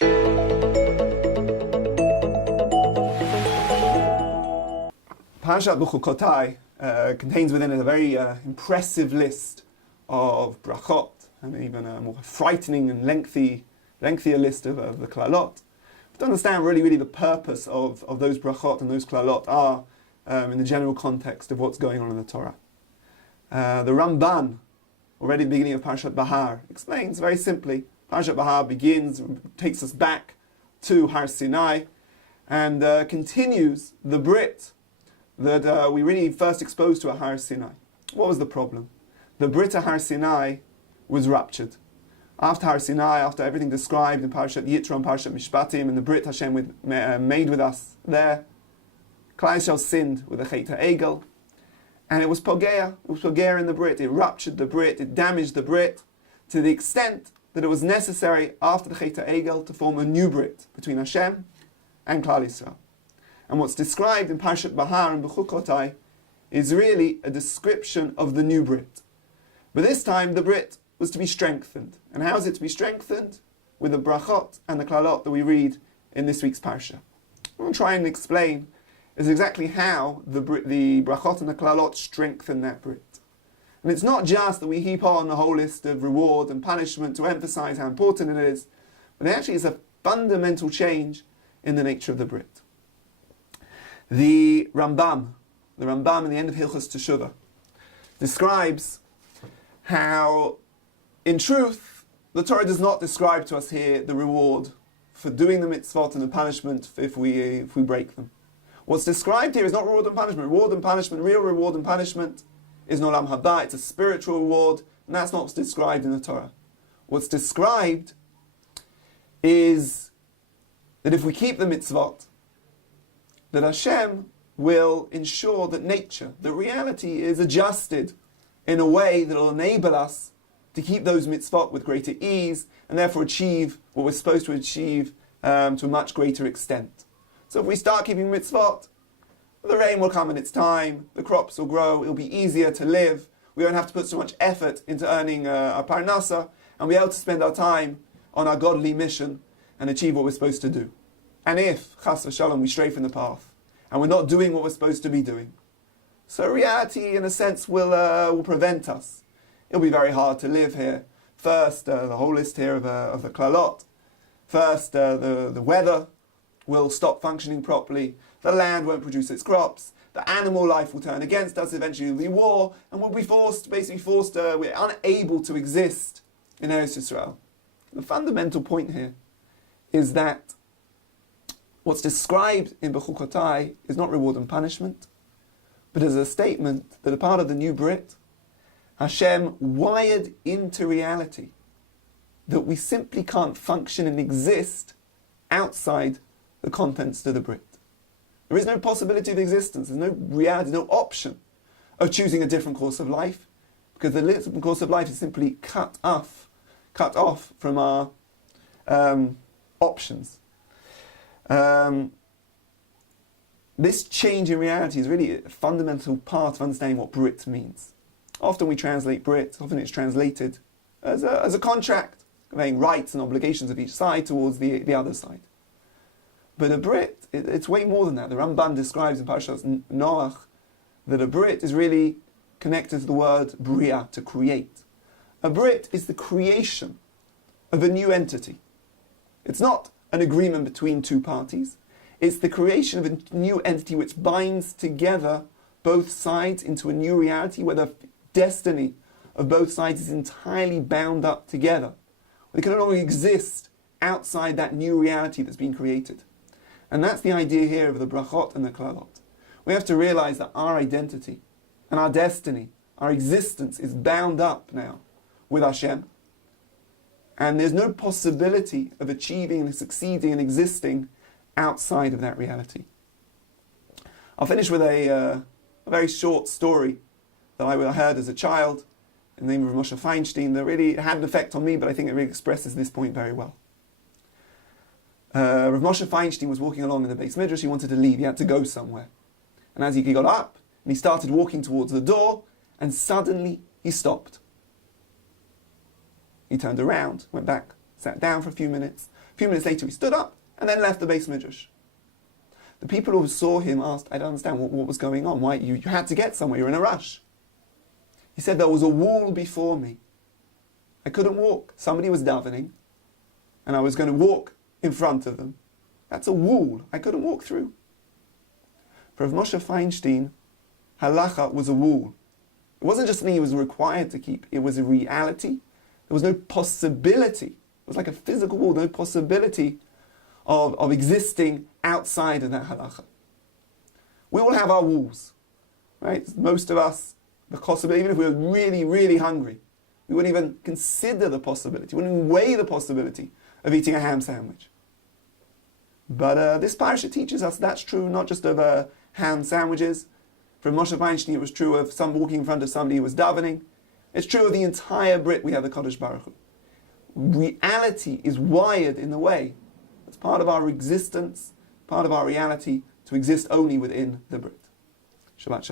Parshat Bechukotai contains within it a very impressive list of brachot, and even a more frightening and lengthier list of the klalot. But to understand really the purpose of those brachot and those klalot are in the general context of what's going on in the Torah. The Ramban, already at the beginning of Parshat Bahar, explains very simply. Parshat Bahar takes us back to Har Sinai, and continues the Brit that we really first exposed to at Har Sinai. What was the problem? The Brit at Har Sinai was ruptured. After Har Sinai, after everything described in Parshat Yitro and Parshat Mishpatim, and the Brit Hashem made with us there, Klal Yisrael sinned with a Chet HaEgel, and it was Pogea in the Brit. It ruptured the Brit, it damaged the Brit, to the extent that it was necessary after the Chet HaEgel to form a new Brit between Hashem and Klal Yisrael. And what's described in Parshat Bahar and Bechukotai is really a description of the new Brit. But this time the Brit was to be strengthened. And how is it to be strengthened? With the brachot and the klalot that we read in this week's Parsha. What I'll try and explain is exactly how the brachot and the klalot strengthen that Brit. And it's not just that we heap on a whole list of reward and punishment to emphasize how important it is, but it actually is a fundamental change in the nature of the Brit. The Rambam in the end of Hilchos Teshuvah, describes how, in truth, the Torah does not describe to us here the reward for doing the mitzvot and the punishment if we break them. What's described here is not reward and punishment. Real reward and punishment is no Olam Haba, it's a spiritual reward, and that's not what's described in the Torah. What's described is that if we keep the mitzvot, that Hashem will ensure that nature, that reality is adjusted in a way that will enable us to keep those mitzvot with greater ease, and therefore achieve what we're supposed to achieve to a much greater extent. So if we start keeping mitzvot, the rain will come in its time, the crops will grow, it'll be easier to live, we won't have to put so much effort into earning our parnasa, and we'll be able to spend our time on our godly mission and achieve what we're supposed to do. And if, chas v'shalom, we stray from the path, and we're not doing what we're supposed to be doing, so reality, in a sense, will prevent us. It'll be very hard to live here. First, the whole list here of the klalot. First, the weather will stop functioning properly. The land won't produce its crops. The animal life will turn against us. Eventually, there'll be war, and we'll be we're unable to exist in Eretz Yisrael. The fundamental point here is that what's described in Bechukotai is not reward and punishment, but as a statement that a part of the new Brit, Hashem wired into reality that we simply can't function and exist outside the contents of the Brit. There is no possibility of existence, there's no reality, no option of choosing a different course of life, because the different course of life is simply cut off from our options. This change in reality is really a fundamental part of understanding what Brit means. Often we translate Brit, often it's translated as a contract, conveying rights and obligations of each side towards the other side. But a Brit, it's way more than that. The Ramban describes in Parshat Noach that a Brit is really connected to the word bria, to create. A Brit is the creation of a new entity. It's not an agreement between two parties. It's the creation of a new entity which binds together both sides into a new reality where the destiny of both sides is entirely bound up together. They can no longer exist outside that new reality that's been created. And that's the idea here of the brachot and the klalot. We have to realize that our identity and our destiny, our existence is bound up now with Hashem. And there's no possibility of achieving and succeeding and existing outside of that reality. I'll finish with a very short story that I heard as a child in the name of Moshe Feinstein that really had an effect on me, but I think it really expresses this point very well. Rav Moshe Feinstein was walking along in the Beis Midrash. He wanted to leave, he had to go somewhere. And as he got up, and he started walking towards the door, and suddenly he stopped. He turned around, went back, sat down for a few minutes. A few minutes later he stood up and then left the Beis Midrash. The people who saw him asked, I don't understand what was going on. Why you had to get somewhere, you're in a rush. He said, there was a wall before me. I couldn't walk. Somebody was davening, and I was going to walk in front of them. That's a wall I couldn't walk through. For Rav Moshe Feinstein, halacha was a wall. It wasn't just something he was required to keep, it was a reality. There was no possibility. It was like a physical wall, no possibility of existing outside of that halacha. We all have our walls, right? Most of us, the possibility, even if we were really, really hungry, we wouldn't even consider the possibility, wouldn't even weigh the possibility of eating a ham sandwich. But this Parshat teaches us that's true not just of ham sandwiches. For Moshe Feinstein, it was true of some walking in front of somebody who was davening. It's true of the entire Brit we have the Kodesh Baruch Hu. Reality is wired in the way. It's part of our existence, part of our reality, to exist only within the Brit. Shabbat Shalom.